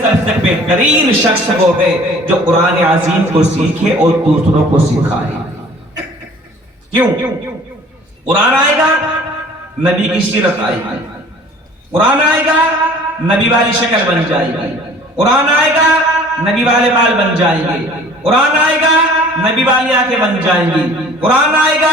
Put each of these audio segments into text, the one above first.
سب سے بہترین شخص وہ ہے جو قرآن عظیم کو سیکھے اور دوسروں کو سکھائے۔ کیوں؟ قرآن آئے گا، نبی کی سیرت آئے گی، قرآن آئے گا، نبی والی شکل بن جائے گی، قرآن آئے گا، نبی والے بال بن جائیں گے، قرآن آئے گا، نبی والی آنکھیں بن جائیں گی، قرآن آئے گا،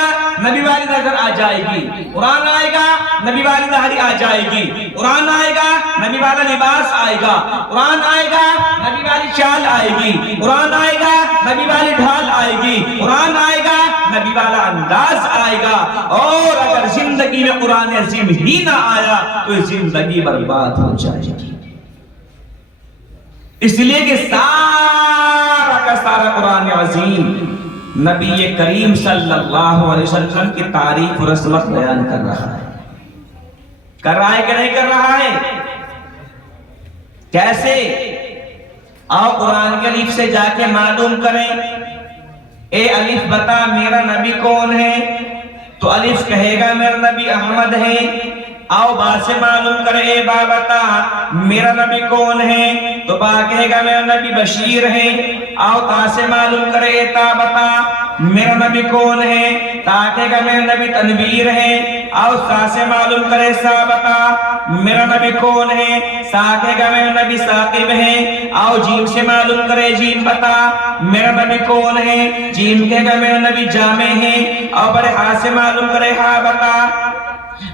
نبی والی نظر آ جائے گی، قرآن آئے گا، نبی والی داڑھی آ جائے گی، قرآن آئے گا، نبی والا لباس آئے گا، قرآن آئے گا، نبی والی چال آئے گی، قرآن آئے گا، نبی والی ڈھال آئے گی، قرآن آئے گا، نبی والا انداز آئے گا۔ اور اگر زندگی میں قرآن عظیم ہی نہ آیا تو زندگی برباد ہو جائے گی۔ اس لیے کہ سارا کا سارا قرآن عظیم نبی کریم صلی اللہ علیہ وسلم کی تاریخ اور عظمت بیان کر رہا ہے۔ کر رہا ہے کہ نہیں کر رہا ہے؟ کیسے؟ آؤ قرآن کے الف سے جا کے معلوم کریں۔ اے الف بتا میرا نبی کون ہے؟ تو الف کہے گا میرا نبی احمد ہے۔ آؤ با سے معلوم کرے، اے با بتا میرا نبی کون ہے؟ تو با کہے گا میرا نبی بشیر ہے۔ آؤ تا سے معلوم کرے، اے تا بتا میرا نبی کون ہے؟ تا کہے گا میرا نبی تنویر ہے۔ آؤ سا سے معلوم کرے، سا بتا میرا نبی کون ہے؟ سا کہے گا میرا نبی ثاقب ہے۔ آؤ جیم سے معلوم کرے، جیم بتا میرا نبی کون ہے؟ جیم کہے گا میرا نبی جامع ہے۔ آؤ بڑے ہا سے معلوم کرے، ہا بتا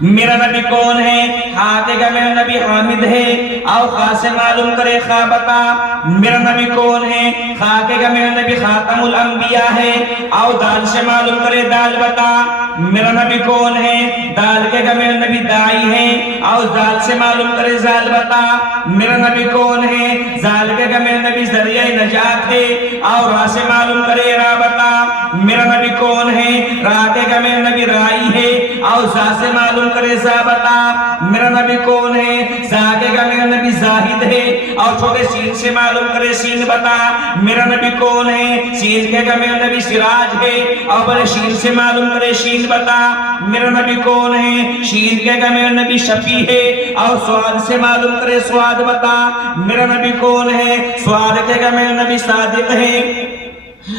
میرا نبی کون ہے؟ ہاں کہے گا میرا نبی حامد ہے۔ آؤ خا سے معلوم کرے، خا بتا میرا نبی کون ہے؟ خا کہے گا میرا نبی خاتم الانبیاء ہے۔ آؤ دال سے معلوم کرے، دال بتا میرا نبی کون ہے؟ دال کہے گا میرا نبی دائی ہے۔ آؤ زال سے معلوم کرے، زال بتا میرا نبی کون ہے؟ زال کہے گا میرا نبی ذریعہ نجات ہے۔ آؤ را سے معلوم کرے، را بتا میرا نبی کون ہے؟ را کہے گا میرا نبی رائی ہے۔ آؤ زا سے معلوم کرے، زا بتا میرا نبی کون ہے؟ زا کہے گا میرا نبی زاہد ہے۔ اور چھوٹے سین سے معلوم کرے، سین بتا میرا نبی کون ہے؟ سین کہے گا میرا نبی سراج ہے۔ اور بڑے شین سے معلوم کرے، شین بتا میرا نبی کون ہے؟ شین کہے گا میرا نبی شفیع ہے۔ اور سواد سے معلوم کرے، سواد بتا میرا نبی کون ہے؟ سواد کہے گا میرا نبی صادق ہے۔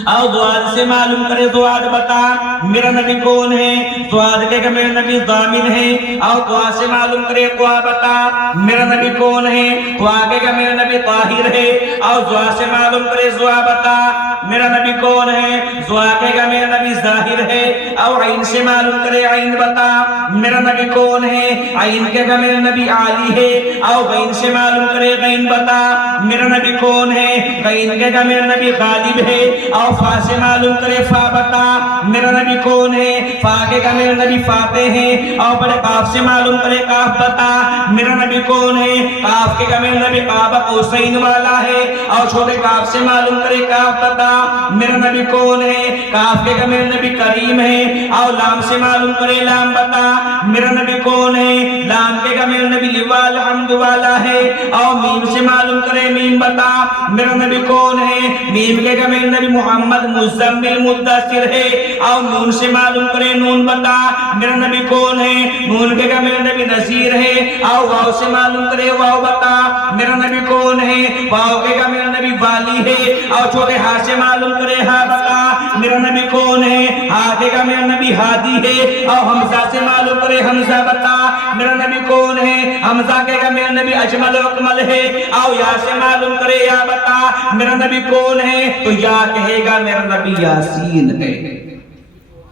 اور دواد سے معلوم کرے، دواد بتا میرا نبی کون ہے؟ دواد کہے گا میرا نبی ضامن ہے۔ اور دعا سے معلوم کرے، دعا بتا میرا نبی کون ہے؟ دعا کہے گا میرا نبی طاہر ہے۔ اور دعا سے معلوم کرے، دعا بتا میرا نبی کون ہے؟ دعا کہے گا میرا نبی ظاہر ہے۔ اور عین سے معلوم کرے، عین بتا میرا نبی کون ہے؟ عین کہے گا میرا نبی عالی ہے۔ اور غین سے معلوم کرے، غین بتا میرا نبی کون ہے؟ غین کہے گا میرا نبی غالب ہے۔ اور فا سے معلوم کرے، فا بتا میرا نبی کون ہے؟ فا کہے گا میرا نبی فاتح ہے۔ اور بڑے قاف سے معلوم کرے، قاف بتا میرا نبی کون ہے؟ قاف کہے گا میرا نبی قاب قوسین والا ہے۔ اور چھوٹے قاف سے معلوم کرے، قاف بتا میرا نبی کون ہے؟ قاف کہے گا میرا نبی کریم ہے۔ اور لام سے معلوم کرے، لام بتا میرا نبی کون ہے؟ لام کہے گا میرا نبی لواء الحمد والا ہے۔ اور میم سے معلوم کرے، میم بتا میرا نبی کون ہے؟ میم کہے گا میرا نبی محمد مزمل مدثر ہے۔ اور نون سے معلوم کرے، نون بتا میرا نبی کون ہے؟ نون کہے گا میرا نبی نذیر ہے۔ اور واو سے معلوم کرے، واو بتا میرا نبی کون ہے؟ واو کہے گا میرا نبی والی ہے۔ اور چھوٹے ہا سے معلوم کرے، ہا بتا میرا نبی کون ہے؟ ہا کہے گا میرا نبی ہادی ہے۔ اور حمزہ سے معلوم کرے، حمزہ بتا میرا نبی کون ہے؟ حمزہ کہے گا میرا نبی اجمل و اکمل ہے۔ اور یا سے معلوم کرے، یا بتا میرا نبی کون ہے؟ تو یا کہے گا میرا نبی یاسین ہے۔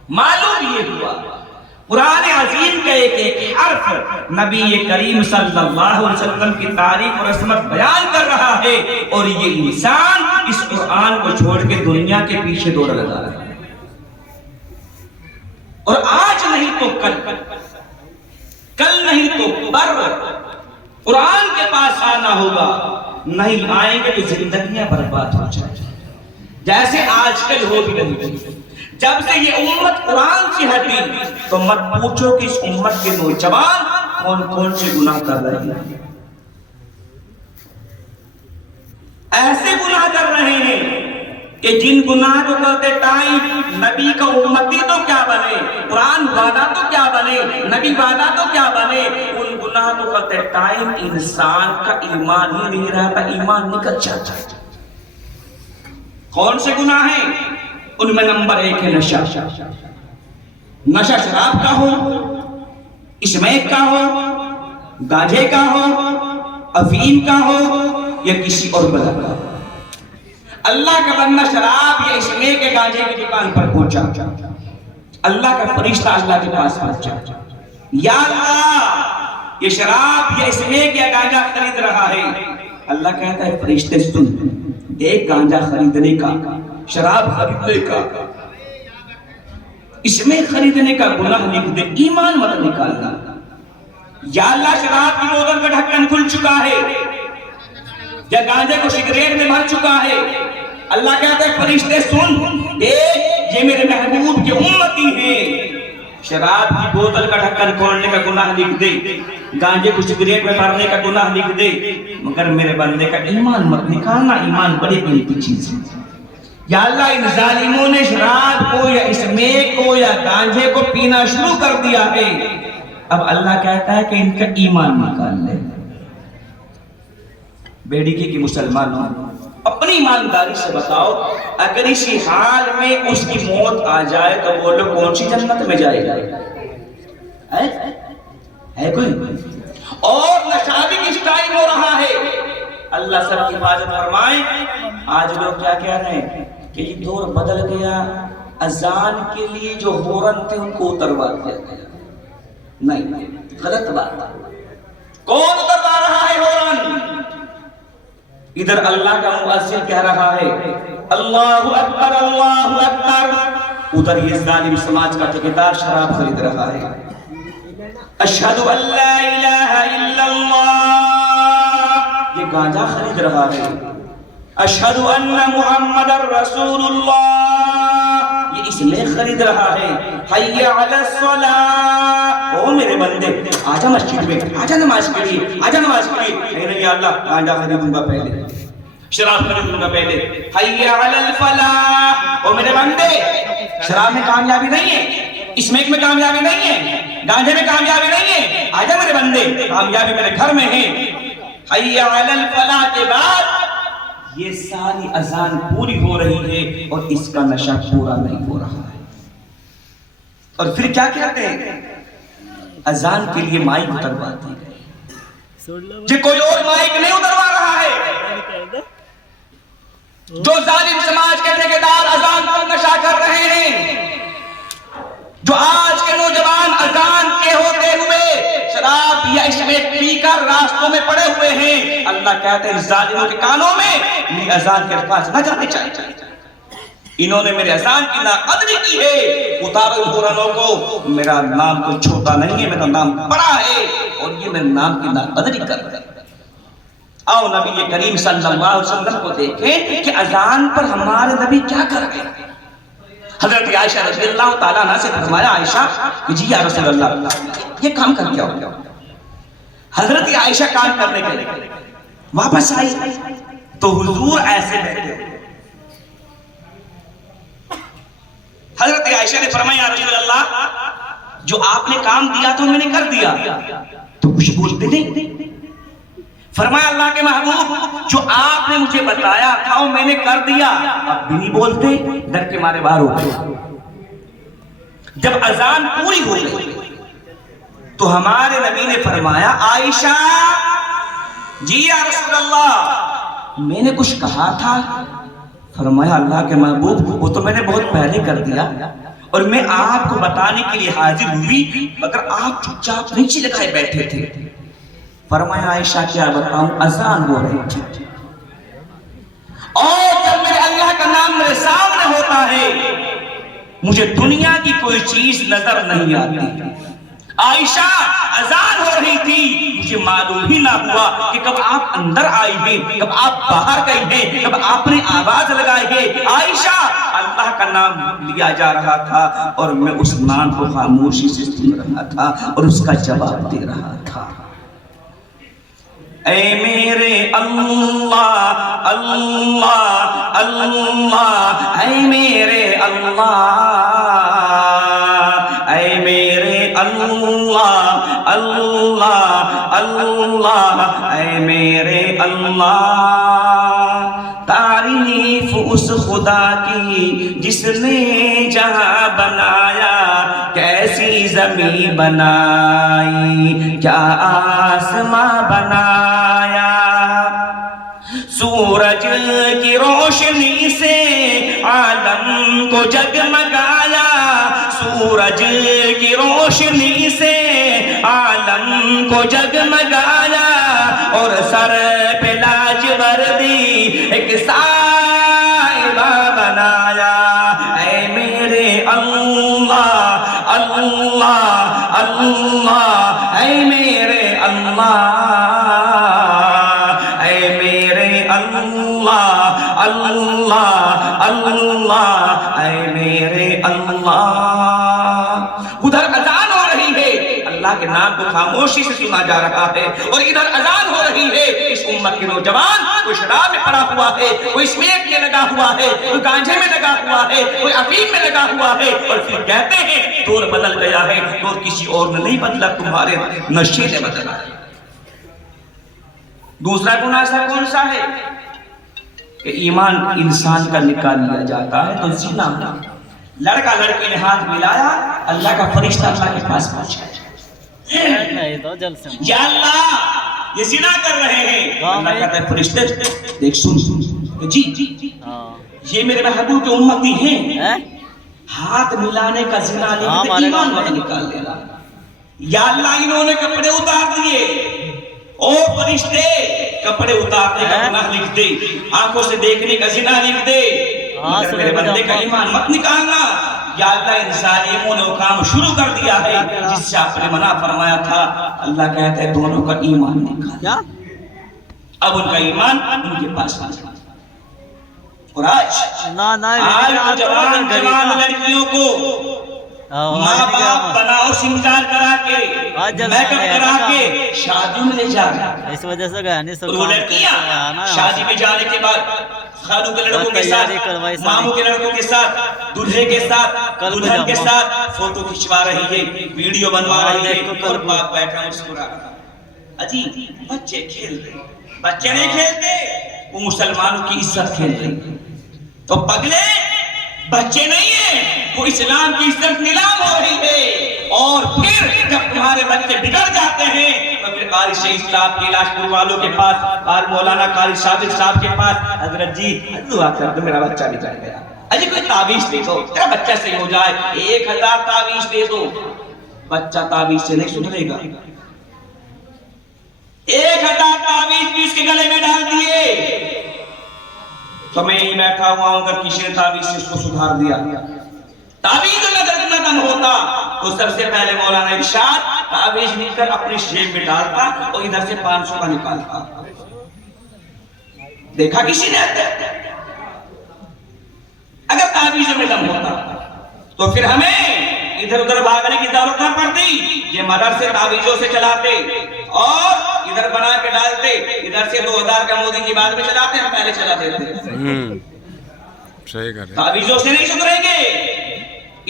معلوم یہ ہوا قرآن عظیم کا ایک ایک حرف نبی کریم صلی اللہ علیہ وسلم کی تاریخ اور عظمت بیان کر رہا ہے، اور یہ انسان اس قرآن کو چھوڑ کے دنیا کے پیچھے دورہ لگا رہا ہے۔ اور آج نہیں تو کل نہیں تو پر قرآن کے پاس آنا ہوگا، نہیں آئیں گے تو زندگیاں برباد ہو جائیں گی، جیسے آج کل ہو بھی نہیں۔ جب سے یہ امت قرآن سے ہٹی تو مت پوچھو کہ اس امت کے نوجوان کون کون سے گناہ کر رہے ہیں۔ ایسے گناہ کر رہے ہیں کہ جن گناہ کو کرتے ٹائم نبی کا امتی تو کیا بنے، قرآن والا تو کیا بنے، نبی والا تو کیا بنے، ان گناہ کو کرتے ٹائم انسان کا ایمان ہی نہیں رہتا، ایمان نکل جاتا ہے۔ کون سے گناہ ہیں؟ ان میں نمبر 1 ہے نشہ۔ نشہ شراب کا ہو، اسمیک کا ہو، گانجے کا ہو، افیم کا ہو یا کسی اور بلا کا ہو۔ اللہ کا بندہ شراب یا اسمیک کے گانجے کی دکان پر پہنچا، اللہ کا فرشتہ اللہ کے پاس پہنچا، یا اللہ یہ شراب یا اسمیک یا گانجا خرید رہا ہے۔ اللہ کہتا ہے فرشتے سن، دیکھ گانجا خریدنے کا، شراب خریدنے کا، اسمیک خریدنے کا گناہ لکھ دے، ایمان مت نکالنا۔ یا اللہ شراب کی بوتل کا ڈھکن کھل چکا ہے یا گانجے کو سگریٹ میں بھر چکا ہے، اللہ کہتا ہے فرشتے سن، دیکھ یہ میرے محبوب کے امتی ہیں، شراب کی بوتل کا ڈھکن کھولنے کا گناہ لکھ دے، گانجے کو سگریٹ میں بھرنے کا گناہ لکھ دے، مگر میرے بندے کا ایمان مت نکالنا، ایمان بڑی قیمتی چیز ہے۔ یا اللہ ان ظالموں نے شراب کو یا اسمیک کو یا گانجے کو پینا شروع کر دیا ہے، اب اللہ کہتا ہے کہ ان کا ایمان نکال لے۔ بیڑی کی مسلمانوں اپنی ایمانداری سے بتاؤ، اگر اسی حال میں اس کی موت آ جائے تو وہ لوگ کون سی جنت میں جائے گا؟ ہے کوئی؟ اور نشہ بھی کس ٹائم ہو رہا ہے؟ اللہ سب کی حفاظت فرمائے۔ آج لوگ کیا کہہ رہے ہیں کہ یہ دور بدل گیا، اذان کے لیے جو ہورن تھے ان کو اتروا دیا گیا۔ نہیں، غلط بات۔ کون اتروا رہا ہے ہورن؟ ادھر اللہ کا مؤذن کہہ رہا ہے اللہ اکبر اللہ اکبر، ادھر یہ ظالم سماج کا ٹھیکیدار شراب خرید رہا ہے۔ اشہد ان لا الہ الا اللہ، یہ گانجا خرید رہا ہے۔ اشہد ان محمد رسول اللہ، یہ اسمیک خرید رہا ہے۔ حی علی الصلاۃ، او میرے بندے آجا مسجد میں، آجا نماز کے لیے، آجا نماز کے لیے۔ نہیں اللہ گانجا خریدوں گا پہلے، شراب خریدوں گا پہلے۔ حی علی الفلاح، او میرے بندے شراب میں کامیابی نہیں ہے، اسمیک میں کامیابی نہیں ہے، گانجے میں کامیابی نہیں ہے، آجا میرے بندے کامیابی میرے گھر میں ہے۔ حی علی الفلاح کے بعد یہ ساری اذان پوری ہو رہی ہے اور اس کا نشہ پورا نہیں ہو رہا ہے۔ اور پھر کیا کہتے ہیں؟ اذان کے لیے مائک اتروا دی گئی، یہ کوئی اور مائک نہیں اتروا رہا ہے۔ جو ظالم سماج کے ٹھیکیدار اذان پر نشہ کر رہے ہیں، جو آج کے نوجوان اذان کے ہوتے ہوئے شراب یا اسمیک پی کر راستوں میں پڑے ہوئے ہیں، اللہ کہتے ہیں اس ظالموں کے کانوں میں میری اذان کے الفاظ نہ جانے چاہیے۔ انہوں نے میرے اذان کی ناقدری کی ہے، اتارو ان ہورنوں کو، میرا نام کوئی چھوٹا نہیں ہے، میرا نام بڑا ہے اور یہ میرے نام کی ناقدری کر رہے ہیں۔ آؤ نبی کریم صلی اللہ علیہ وسلم کو دیکھیں کہ اذان پر ہمارے نبی کیا کر رہے ہیں۔ حضرت عائشہ رضی اللہ تعالیٰ عنہ سے فرمایا عائشہ کہ جی یا رسول اللہ یہ کام کر کیا ہو؟ حضرت عائشہ کام کرنے کے لیے واپس آئی تو حضور ایسے بیٹھے۔ حضرت عائشہ نے فرمایا یا رسول اللہ جو آپ نے کام دیا تو میں نے کر دیا، تو کچھ بولتے نہیں۔ فرمایا اللہ کے محبوب جو آپ نے مجھے بتایا تھا وہ میں نے کر دیا، اب بھی نہیں بولتے، ڈر کے مارے باہر ہو گئے۔ جب اذان پوری ہو گئی تو ہمارے نبی نے فرمایا عائشہ جی یا رسول اللہ میں نے کچھ کہا تھا؟ فرمایا اللہ کے محبوب وہ تو میں نے بہت پہلے کر دیا اور میں آپ کو بتانے کے لیے حاضر ہوئی، مگر آپ چپ چاپ نیچے لگائے بیٹھے تھے۔ فرمایا عائشہ کیا بتاؤں، اذان ہو رہی تھی اور جب میرے اللہ کا نام میرے سامنے ہوتا ہے مجھے دنیا کی کوئی چیز نظر نہیں آتی۔ عائشہ اذان ہو رہی تھی، مجھے معلوم ہی نہ ہوا کہ کب آپ اندر آئی ہیں، کب آپ باہر گئی ہیں، کب آپ نے آواز لگائی ہے۔ عائشہ اللہ کا نام لیا جا رہا تھا اور میں اس نام کو خاموشی سے سن رہا تھا اور اس کا جواب دے رہا تھا۔ اے میرے اللہ اللہ اللہ میرے اللہ، اے میرے اللہ، اللہ اللہ، اے میرے اللہ، تعریف اس خدا کی جس نے جہاں بنایا، کیسی زمین بنائی، کیا آسماں بنایا، سورج کی روشنی سے عالم کو جگمگایا، سورج کی روشنی سے عالم کو جگمگایا، اور سر پہ لاجوردی ایک صاحبہ بنایا، اے میرے اللہ، اللہ اللہ، اے میرے اللہ، اے میرے اللہ، اللہ اللہ، اے میرے اللہ۔ ادھر اذان ہو رہی ہے، اللہ کے نام کو خاموشی سے سنا جا رہا ہے، اور ادھر اذان ہو رہی ہے، اس امت کے نوجوان کوئی شراب میں پڑا ہوا ہے، کوئی اسمیک میں لگا ہوا ہے، کوئی گانجے میں لگا ہوا ہے، کوئی افیم میں لگا ہوا ہے، اور پھر کہتے ہیں دور بدل گیا ہے، دور کسی اور نے نہیں بدلا، تمہارے نشے نے بدلا ہے۔ دوسرا گناہ ایسا کون سا ہے کہ ایمان انسان کا نکال لیا جاتا ہے؟ تو زنا، لڑکا لڑکی نے ہاتھ ملایا، اللہ کا فرشتہ اللہ کے پاس پہنچا، یا اللہ یہ زنا کر رہے ہیں، اللہ کہتا ہے فرشتے دیکھ سن، جی یہ میرے محبوب کے امتی ہیں، ہاتھ ملانے کا زنا لکھتے ایمان والا نکال لینا، یا اللہ انہوں نے کپڑے اتار دیے، او فرشتے کپڑے اتارنے کا گناہ لکھ دے، آنکھوں سے دیکھنے کا زنا لکھ دے، مگر میرے بندے کا ایمان مت نکالنا، یا اللہ ان ظالموں نے وہ کام شروع کر دیا ہے جس سے آپ نے منع فرمایا تھا، اللہ کہتا ہے دونوں کا ایمان نکال، اب ان کا ایمان ان کے پاس آ جائے۔ اور آج جوان لڑکیوں کو ماں باپ بنا اور سنگار کرا کے میک اپ کرا کے شادیوں میں لے جا رہا ہے، اس وجہ سے وہ لڑکیاں شادی میں جانے کے بعد خالو کے لڑکوں کے ساتھ، ماموں کے لڑکوں کے ساتھ، دلہے کے ساتھ، دلہن کے ساتھ فوٹو کھچوا رہی ہے، ویڈیو بنوا رہی ہے، اور باپ بیٹھا مسکرا رہا ہے۔ اجی بچے کھیل رہے، بچے نہیں کھیلتے، وہ مسلمانوں کی عزت کھیل رہے، تو پگلے بچے نہیں ہیں، وہ اسلام کی عزت نیلام ہو رہی ہے، اور پھر جب تمہارے بچے بگڑ جاتے ہیں تو پھر قاری شہید صاحب کے لاشپور والوں کے پاس اور مولانا قاری صادق صاحب کے پاس، حضرت جی دعا کر دو میرا بچہ بگڑ گیا، اجی کوئی تعویذ دے دو تیرا بچہ صحیح ہو جائے، 1000 تعویذ دے دو، بچہ تعویذ سے نہیں سدھرے گا، 1000 تعویذ بھی اس کے گلے میں ڈال دیے تو میں ہی بیٹھا ہوا ہوں، اگر کسی نے تعویذ سے اس کو سدھار دیا، تعویذ اگر ختم ہوتا تو سب سے پہلے مولانا ارشاد تعویذ لکھ کر اپنی جیب میں ڈالتا اور ادھر سے 500 کا نکالتا، دیکھا کسی نے؟ اگر تعویذ میں دم ہوتا تو پھر ہمیں ادھر ادھر بھاگنے کی ضرورت نہ پڑتی، یہ مدرسے تعویذوں سے چلاتے اور ادھر بنا کے ڈالتے، ادھر سے 2000 کا مودی جی بعد میں چلاتے، ہم پہلے چلا دیتے، تعویذوں سے نہیں سدھریں گے،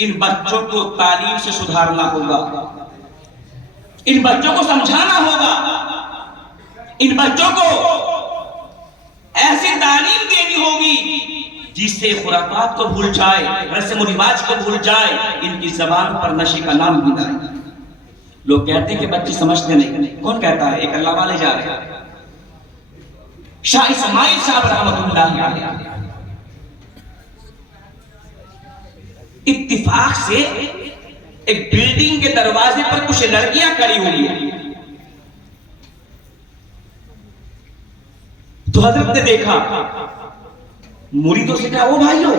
ان بچوں کو تعلیم سے سدھارنا ہوگا، ان بچوں کو سمجھانا ہوگا، ان بچوں کو ایسی تعلیم دینی ہوگی جس سے خرافات کو بھول جائے، رسم و رواج کو بھول جائے، ان کی زبان پر نشے کا نام بھی نہ آئے۔ لوگ کہتے ہیں کہ بچے سمجھتے نہیں، کون کہتا ہے؟ ایک اللہ والے جا رہے ہیں، شاہ اسماعیل صاحب رحمت اللہ علیہ، اتفاق سے ایک بلڈنگ کے دروازے پر کچھ لڑکیاں کھڑی ہوئی ہیں، تو حضرت نے دیکھا، مریدوں سے کہا وہ بھائیو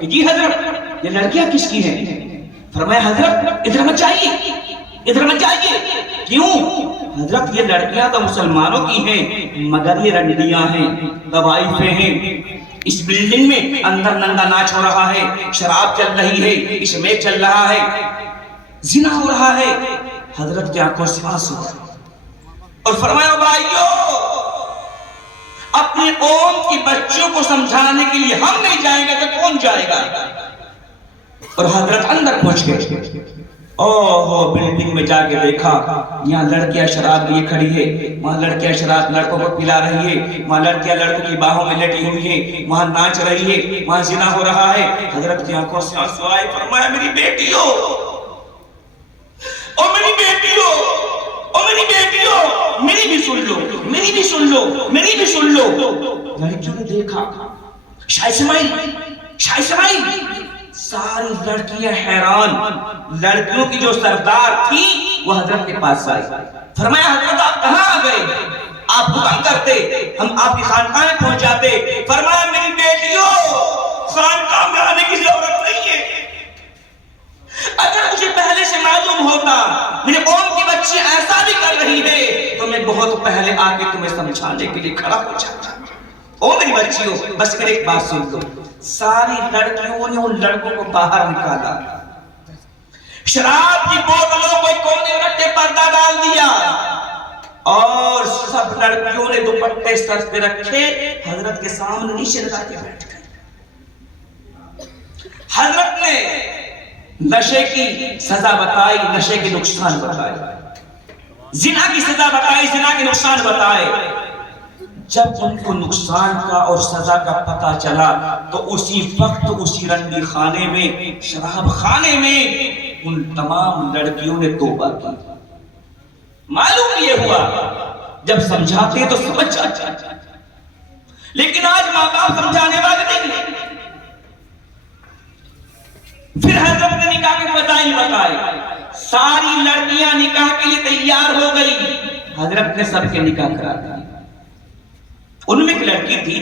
کہ جی حضرت یہ لڑکیاں کس کی ہیں؟ فرمایا حضرت ادھر مت جائیے، ادھر مت جائیے، کیوں؟ حضرت یہ لڑکیاں تو مسلمانوں کی ہیں مگر یہ رنڈیاں ہیں، طوائفیں ہیں، اس بلڈنگ میں اندر نندا ناچ ہو رہا ہے، شراب چل رہی ہے، اسمیک چل رہا ہے، زنا ہو رہا ہے۔ حضرت کی آنکھوں سے آنسو اور فرمایا بھائیو اپنے قوم کی بچوں کو سمجھانے کے لیے ہم نہیں جائیں گے تو کون کون جائے گا؟ اور حضرت اندر پہنچ گئے، بلڈنگ میں جا کے دیکھا یہاں لڑکیاں شراب لیے کھڑی ہے، وہاں لڑکیاں شراب لڑکوں کو پلا رہی ہے، وہاں لڑکیاں لڑکوں کی باہوں میں لٹی ہوئی ہیں، وہاں ناچ رہی ہے، وہاں زنا ہو رہا ہے۔ حضرت کی آنکھوں سے آنسو آئے، فرمایا میری بیٹی ہو، او میری بیٹی ہو، او میری بیٹی ہو، میری بھی سن لو، میری بھی سن لو، میری بھی سن لو۔ لڑکیوں نے دیکھا، شاہ اسماعیل، ساری لڑکیاں حیران۔ لڑکیوں کی جو سردار تھی وہ حضرت کے پاس آئی، فرمایا حضرت آپ کہاں آ گئے؟ آپ حکم کرتے ہم آپ کی خانقاہ میں پہنچ جاتے۔ فرمایا میری بیٹیوں، خانقاہ میں آنے کی ضرورت نہیں ہے، اگر مجھے پہلے سے معلوم ہوتا میرے قوم کی بچی ایسا بھی کر رہی ہے تو میں بہت پہلے آ کے تمہیں سمجھانے کے لیے کھڑا ہو جاتا۔ او میری بچیوں، بس میری ایک بات سن لو۔ ساری لڑکیوں نے ان لڑکوں کو باہر نکالا، شراب کی بوتلوں کو کونے میں رکھ کے پردہ ڈال دیا، اور سب لڑکیوں نے دوپٹے سر پہ رکھے، حضرت کے سامنے نیچے لگا کے بیٹھ گئے۔ حضرت نے نشے کی سزا بتائی، نشے کے نقصان بتائے، زنا کی سزا بتائی، زنا کے نقصان بتائے۔ جب ان کو نقصان کا اور سزا کا پتہ چلا تو اسی وقت اسی رنڈی خانے میں، شراب خانے میں ان تمام لڑکیوں نے توبہ کی۔ معلوم یہ ہوا جب سمجھاتے تو سمجھ جاتے، لیکن آج ماں باپ سمجھانے والے نہیں ہیں۔ پھر حضرت نے نکاح کے فضائل بتائے، ساری لڑکیاں نکاح کے لیے تیار ہو گئی، حضرت نے سب کے نکاح کرا دیا۔ ان میں ایک لڑکی تھی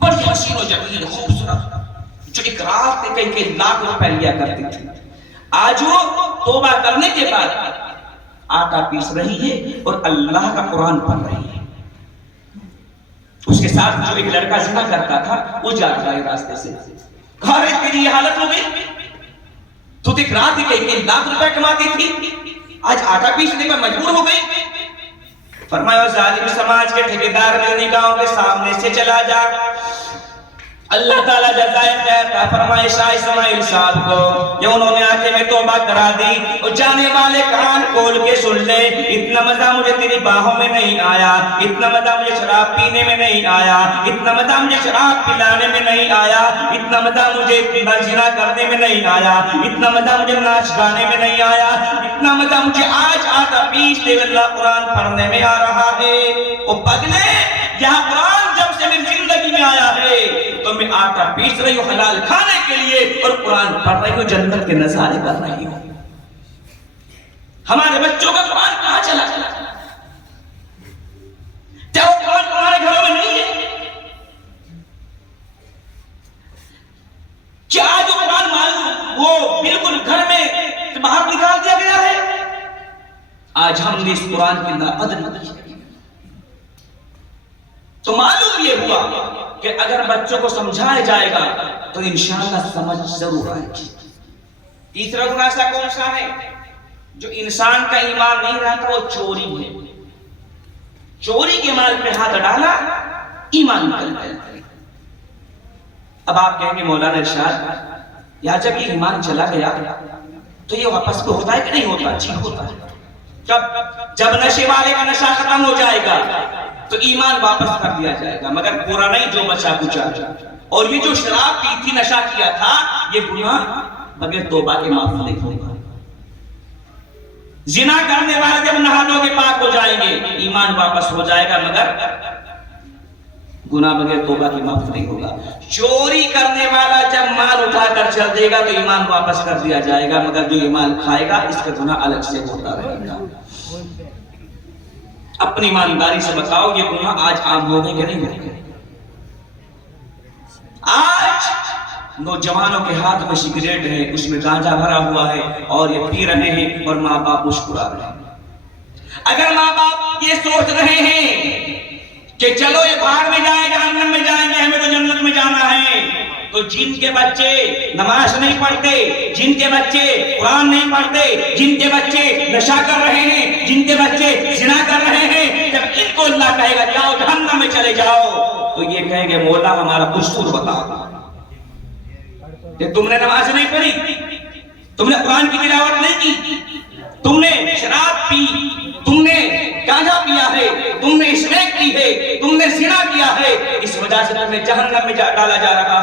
بڑی حسین و جمیل، خوبصورت، جو ایک رات میں کئی لاکھ روپے لیا کرتی تھی۔ آج وہ توبہ کرنے کے بعد آٹا پیس رہی ہے اور اللہ کا قرآن پڑھ رہی ہے۔ اس کے ساتھ جو ایک لڑکا زنا کرتا تھا وہ جا رہا ہے راستے سے، گھر تیری یہ حالت ہو گئی، تو ایک رات میں کئی لاکھ روپے کماتی تھی، آج آٹا پیسنے پر مجبور ہو گئی۔ فرمایا ظالم سماج کے ٹھیکیدار میری نگاہوں کے سامنے سے چلا جا۔ اللہ تعالیٰ جزائے خیر کا فرمائے شاہ اسماعیل صاحب کو، یہ انہوں نے آتے میں توبہ کرا دی، اور جانے والے کان کھول کے سن لے، اتنا مزہ مجھے تیری باہوں میں نہیں آیا، اتنا مزہ مجھے شراب پینے میں نہیں آیا، اتنا مزہ مجھے شراب پلانے میں نہیں آیا، اتنا مزہ مجھے زنا کرنے میں نہیں آیا، اتنا مزہ مجھے ناچ گانے میں نہیں آیا، اتنا مزہ مجھے آج آتا پیستے اللہ قرآن پڑھنے میں آ رہا ہے۔ او پگلے، یہاں قرآن جب سے میری زندگی میں آیا ہے تو میں آٹا پیس رہی ہوں حلال کھانے کے لیے، اور قرآن پڑھ رہی ہوں جنت کے نظارے کر رہی ہوں۔ ہمارے بچوں کا قرآن کہاں چلا گیا؟ کیا وہ قرآن تمہارے گھروں میں نہیں ہے؟ کیا جو قرآن معلوم وہ بالکل گھر میں باہر نکال دیا گیا ہے؟ آج ہم نے اس قرآن کی ناقدری کی، تو معلوم یہ ہوا کہ اگر بچوں کو سمجھایا جائے گا تو انشاءاللہ سمجھ ضرور آئے گی۔ تیسرا گناہ ایسا کون سا ہے جو انسان کا ایمان نہیں رہتا؟ وہ چوری ہے۔ چوری کے مال پہ ہاتھ ڈالا، ایمان نکل گیا۔ اب آپ کہیں گے مولانا ارشاد، یا جب یہ ایمان چلا گیا تو یہ واپس کو ہوتا ہے کہ نہیں ہوتا؟ جی ہوتا ہے۔ جب نشے والے کا نشہ ختم ہو جائے گا تو ایمان واپس کر دیا جائے گا، مگر پورا نہیں جو بچا کچا۔ اور یہ جو شراب پی تھی، نشہ کیا تھا، یہ گناہ بغیر توبہ کے معاف نہیں ہوگا۔ زنا کرنے والے جب نہا دھو کے پاک ہو جائیں گے، ایمان واپس ہو جائے گا، مگر گناہ بغیر توبہ کی معاف نہیں ہوگا۔ چوری کرنے والا جب مال اٹھا کر چل دے گا تو ایمان واپس کر دیا جائے گا، مگر جو ایمان کھائے گا اس کا گناہ الگ سے ہوتا رہے گا۔ اپنی ایمانداری سے بتاؤ، یہ گناہ آج عام ہو گئے کہ نہیں ہو گئے؟ آج نوجوانوں کے ہاتھ میں سگریٹ ہے، اس میں گانجا بھرا ہوا ہے، اور یہ پی رہے ہیں اور ماں باپ مسکرا رہے ہیں۔ اگر ماں باپ یہ سوچ رہے ہیں کہ چلو یہ بھاڑ میں جائیں، جہنم میں جائیں گے، ہمیں تو جنت میں جانا ہے، تو جن کے بچے نماز نہیں پڑھتے، جن کے بچے قرآن نہیں پڑھتے، جن کے بچے نشہ کر رہے ہیں، جن کے بچے زنا کر رہے ہیں، جب ان کو اللہ کہے گا جاؤ جہنم میں چلے جاؤ، تو یہ کہیں گے مولا ہمارا قصور بتا۔ کہ تم نے نماز نہیں پڑھی، تم نے قرآن کی تلاوت نہیں کی، تم نے شراب پی، تم نے گانجا پیا ہے، تم نے اسمیک کی ہے، تم نے زنا کیا ہے، اس وجہ سے تمہیں جہنم میں ڈالا جا رہا ہے۔